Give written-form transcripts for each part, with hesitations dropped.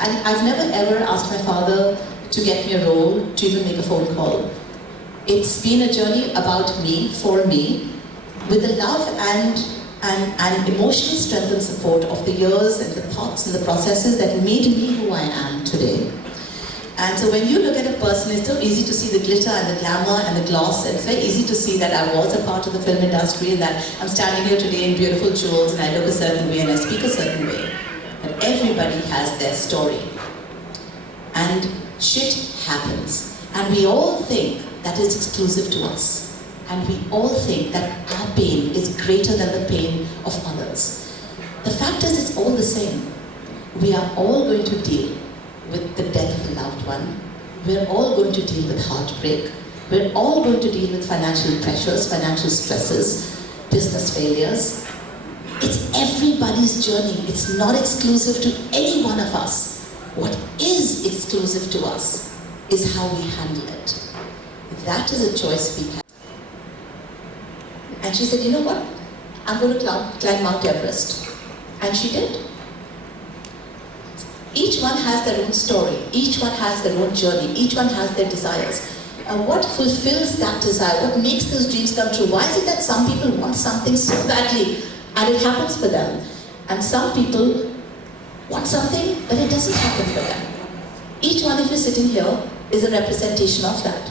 And I've never ever asked my father to get me a role, to even make a phone call. It's been a journey about me, for me, with the love and emotional strength and support of the years and the thoughts and the processes that made me who I am today. And so when you look at a person, it's so easy to see the glitter and the glamour and the gloss, and it's very easy to see that I was a part of the film industry and that I'm standing here today in beautiful jewels and I look a certain way and I speak a certain way. But everybody has their story. And shit happens. And we all think that it's exclusive to us. And we all think that our pain is greater than the pain of others. The fact is, it's all the same. We are all going to deal with the death of a loved one. We're all going to deal with heartbreak. We're all going to deal with financial pressures, financial stresses, business failures. It's everybody's journey. It's not exclusive to any one of us. What is exclusive to us is how we handle it. That is a choice we have. And she said, you know what? I'm going to climb Mount Everest. And she did. Each one has their own story. Each one has their own journey. Each one has their desires. And what fulfills that desire? What makes those dreams come true? Why is it that some people want something so badly and it happens for them? And some people want something but it doesn't happen for them. Each one of you sitting here is a representation of that.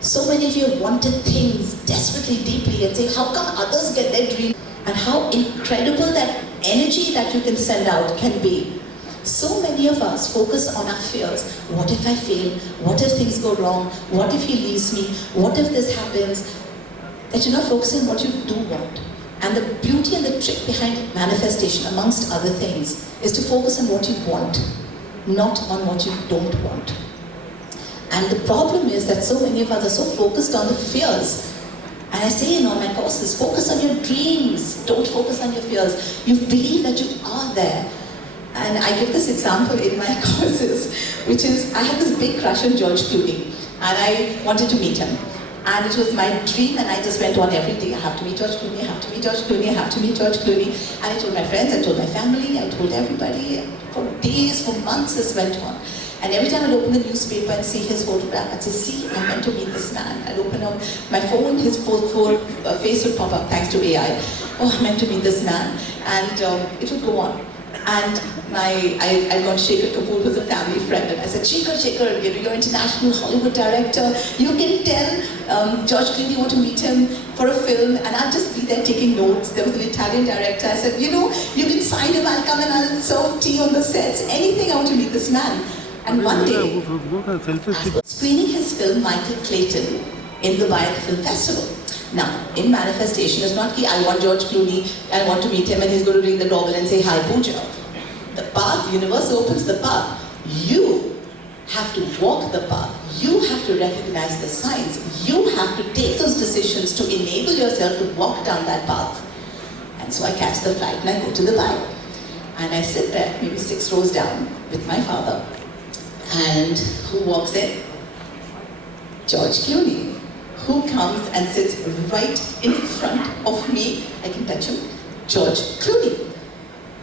So many of you have wanted things desperately, deeply, and say, how come others get their dreams? And how incredible that energy that you can send out can be. So many of us focus on our fears. What if I fail? What if things go wrong? What if he leaves me? What if this happens? That you're not focusing on what you do want. And the beauty and the trick behind manifestation, amongst other things, is to focus on what you want, not on what you don't want. And the problem is that so many of us are so focused on the fears. And I say in all my courses, focus on your dreams, don't focus on your fears. You believe that you are there. And I give this example in my courses, which is, I had this big crush on George Clooney, and I wanted to meet him. And it was my dream, and I just went on every day, I have to meet George Clooney, I have to meet George Clooney, I have to meet George Clooney. And I told my friends, I told my family, I told everybody. For days, for months this went on. And every time I'd open the newspaper and see his photograph, I'd say, see, I'm meant to meet this man. I'd open up my phone, his face would pop up, thanks to AI. Oh, I'm meant to meet this man. And it would go on. And I got Shekhar Kapoor, who's a family friend, and I said, Shekhar, you're an international Hollywood director. You can tell George Clooney you want to meet him for a film, and I'll just be there taking notes. There was an Italian director. I said, you know, you can sign him, I'll come and I'll serve tea on the sets. Anything, I want to meet this man. And one day, I was screening his film, Michael Clayton, in the Dubai Film Festival. Now, in manifestation, it's not that I want George Clooney, I want to meet him and he's going to ring the doorbell and say, hi Pooja. The path, universe opens the path. You have to walk the path. You have to recognize the signs. You have to take those decisions to enable yourself to walk down that path. And so I catch the flight and I go to Dubai. And I sit there, maybe 6 rows down, with my father. And who walks in? George Clooney. Who comes and sits right in front of me? I can touch him. George Clooney.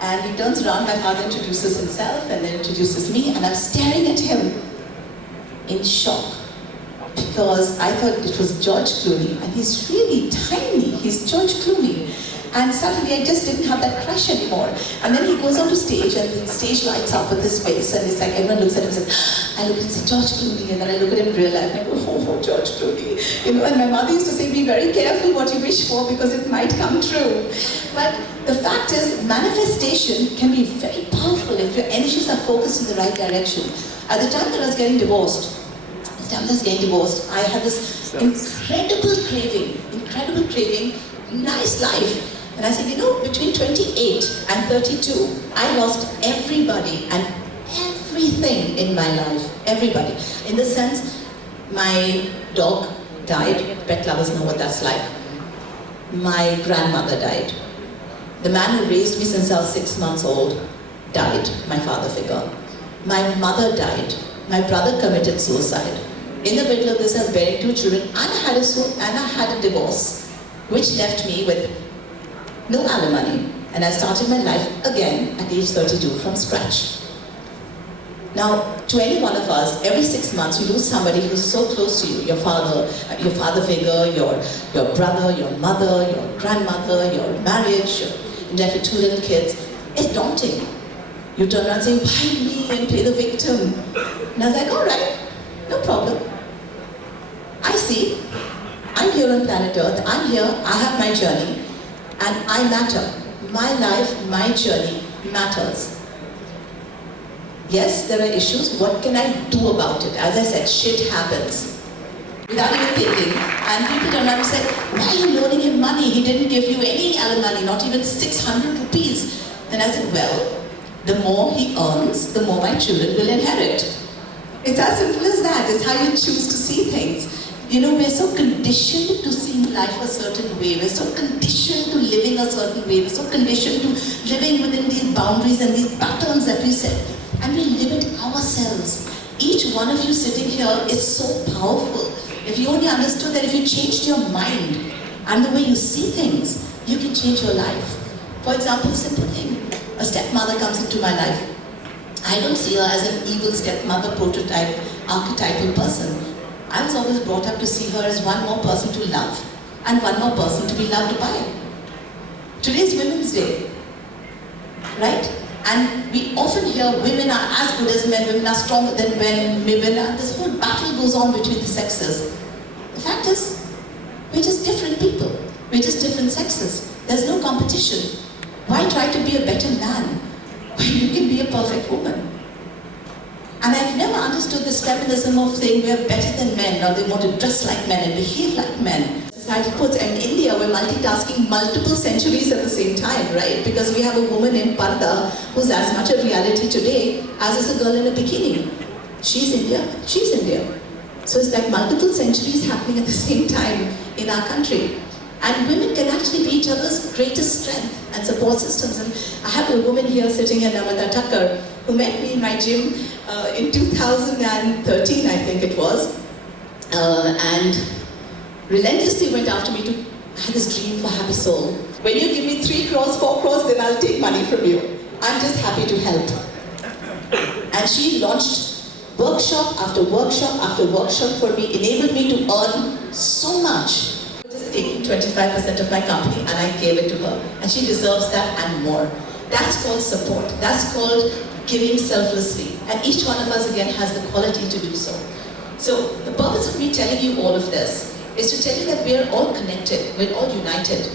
And he turns around, my father introduces himself and then introduces me, and I'm staring at him in shock. Because I thought it was George Clooney, and he's really tiny. He's George Clooney. And suddenly I just didn't have that crush anymore. And then he goes on to stage, and the stage lights up with his face, and it's like everyone looks at him and says, I look at George Clooney, and then I look at him in real life, and I go, oh, George Clooney. You know, and my mother used to say, be very careful what you wish for, because it might come true. But the fact is, manifestation can be very powerful if your energies are focused in the right direction. At the time that I was getting divorced, I had this incredible craving, nice life. And I said, you know, between 28 and 32, I lost everybody and everything in my life. Everybody. In the sense, my dog died. Pet lovers know what that's like. My grandmother died. The man who raised me since I was 6 months old died, my father figure. My mother died. My brother committed suicide. In the middle of this, I was bearing 2 children, and I had a divorce, which left me with no alimony. And I started my life again at age 32 from scratch. Now, to any one of us, every 6 months you lose somebody who's so close to you, your father figure, your brother, your mother, your grandmother, your marriage, you're left with 2 little kids. It's daunting. You turn around saying, why me, and play the victim. And I was like, all right, no problem. I see, I'm here on planet Earth, I'm here, I have my journey, and I matter. My life, my journey matters. Yes, there are issues. What can I do about it? As I said, shit happens. Without even thinking. And people don't understand, why are you loaning him money? He didn't give you any alimony, not even 600 rupees. Then I said, well, the more he earns, the more my children will inherit. It's as simple as that. It's how you choose to see things. You know, we're so conditioned to seeing life a certain way. We're so conditioned to living a certain way. We're so conditioned to living within these boundaries and these patterns that we set. And we limit ourselves. Each one of you sitting here is so powerful. If you only understood that if you changed your mind and the way you see things, you can change your life. For example, a simple thing. A stepmother comes into my life. I don't see her as an evil stepmother prototype, archetypal person. I was always brought up to see her as one more person to love and one more person to be loved by. Today's Women's Day, right? And we often hear women are as good as men, women are stronger than men, women are, this whole battle goes on between the sexes. The fact is, we're just different people. We're just different sexes. There's no competition. Why try to be a better man when you can be a perfect woman? And I've never understood this feminism of saying we're better than men, or they want to dress like men and behave like men. Society puts, and in India we're multitasking multiple centuries at the same time, right? Because we have a woman in Parda who's as much a reality today as is a girl in a bikini. She's India, she's India. So it's like multiple centuries happening at the same time in our country. And women can actually be each other's greatest strength and support systems. And I have a woman here sitting here, Namrata Thakkar, who met me in my gym in 2013, I think it was. And relentlessly went after me to, I had this dream for Happy Soul. When you give me 3 crores, 4 crores, then I'll take money from you. I'm just happy to help. And she launched workshop after workshop after workshop for me, enabled me to earn so much. Just taking 25% of my company and I gave it to her. And she deserves that and more. That's called support. That's called giving selflessly. And each one of us again has the quality to do so. So the purpose of me telling you all of this is to tell you that we are all connected, we're all united.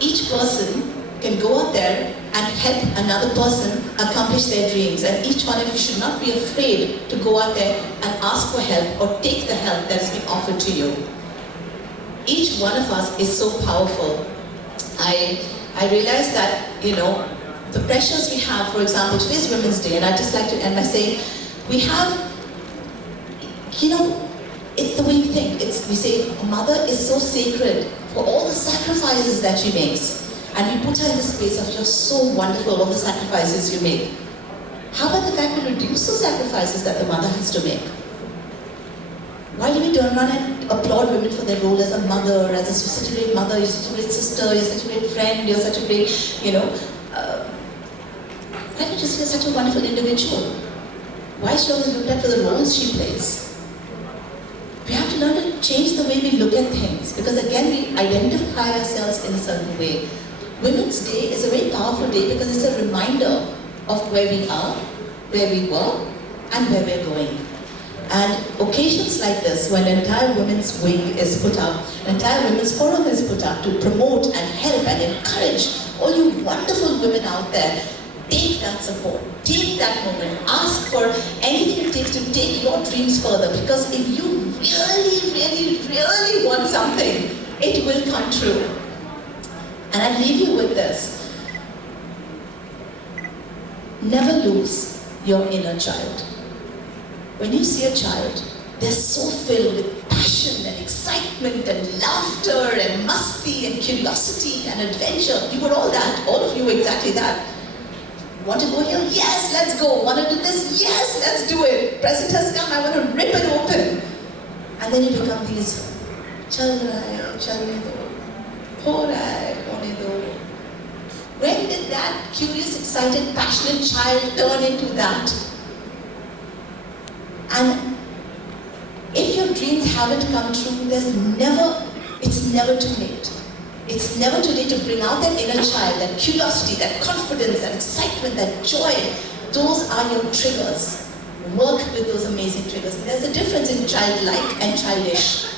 Each person can go out there and help another person accomplish their dreams, and each one of you should not be afraid to go out there and ask for help or take the help that is being offered to you. Each one of us is so powerful. I realize that, you know, the pressures we have, for example, today's Women's Day, and I'd just like to end by saying, we have, you know, it's the way you think. We say a mother is so sacred for all the sacrifices that she makes. And we put her in the space of, you're so wonderful, all the sacrifices you make. How about the fact we reduce the sacrifices that the mother has to make? Why do we turn around and applaud women for their role as a mother, as you're such a great mother, you're such a great sister, you're such a great friend, you're such a great, you know, why don't you just, you're such a wonderful individual? Why is she always looked at for the roles she plays? We have to learn to change the way we look at things, because again we identify ourselves in a certain way. Women's Day is a very powerful day because it's a reminder of where we are, where we were, and where we're going. And occasions like this, when an entire women's wing is put up, an entire women's forum is put up to promote and help and encourage all you wonderful women out there, take that support, take that moment, ask for anything it takes to take your dreams further, because if you really want something, it will come true. And I leave you with this. Never lose your inner child. When you see a child, they're so filled with passion and excitement and laughter and musty and curiosity and adventure. You were all that, all of you exactly that. Want to go here? Yes, let's go. Want to do this? Yes, let's do it. Present has come, I want to rip it open. And then you become these, chal rahe do, ho raha hai, hone do. When did that curious, excited, passionate child turn into that? And if your dreams haven't come true, it's never too late. It's never too late to bring out that inner child, that curiosity, that confidence, that excitement, that joy. Those are your triggers. Work with those amazing triggers. There's a difference in childlike and childish.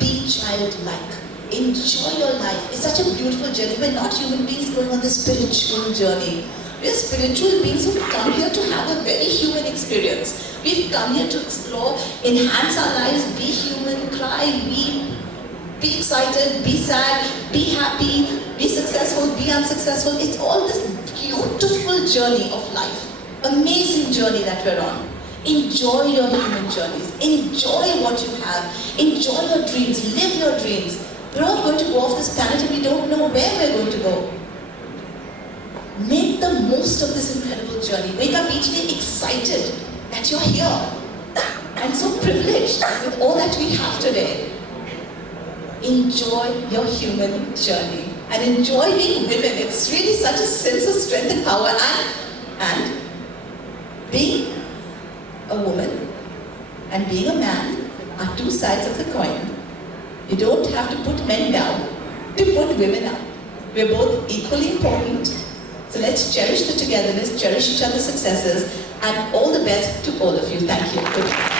Be childlike. Enjoy your life. It's such a beautiful journey. We're not human beings going on this spiritual journey. We're spiritual beings who've come here to have a very human experience. We've come here to explore, enhance our lives, be human, cry, be excited, be sad, be happy, be successful, be unsuccessful. It's all this beautiful journey of life. Amazing journey that we're on. Enjoy your human journeys. Enjoy what you have. Enjoy your dreams. Live your dreams. We're all going to go off this planet and we don't know where we're going to go. Make the most of this incredible journey. Wake up each day excited that you're here and so privileged with all that we have today. Enjoy your human journey and enjoy being women. It's really such a sense of strength and power, and being a woman and being a man are two sides of the coin. You don't have to put men down to put women up. We're both equally important. So let's cherish the togetherness, cherish each other's successes, and all the best to all of you. Thank you. Good.